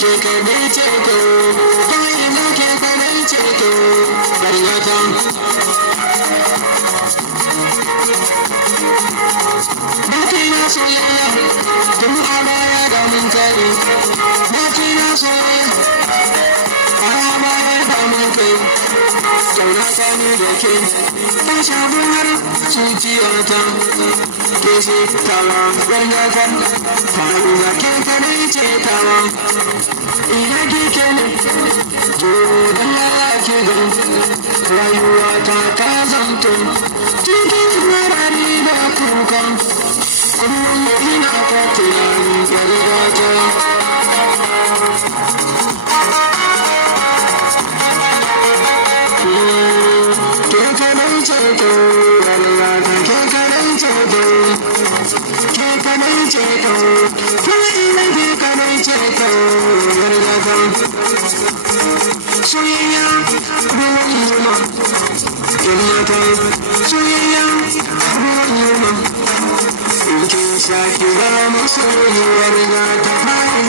ke kadai ce to bayan da ke kadai ce to gargata baki na soyayya tun a baya da mun kai baki na soyayya a baya da mun kai kauna tsani da ke ta shabu har zuciyata ke ce tawa gargata faru da ke kadai ce tawa ina kike ne to dan Allah ke gan rayuwa ta zanto cikin marari da kuka kullum ina ta tunani gargata ke kadai ce to gargata ke kadai ce to ke kadai ce to ina ke kadai ce to gargata soyayya ruwan yuma yan mata soyayya ruwan yuma in kin sha ki ba masoyiyar gata bayan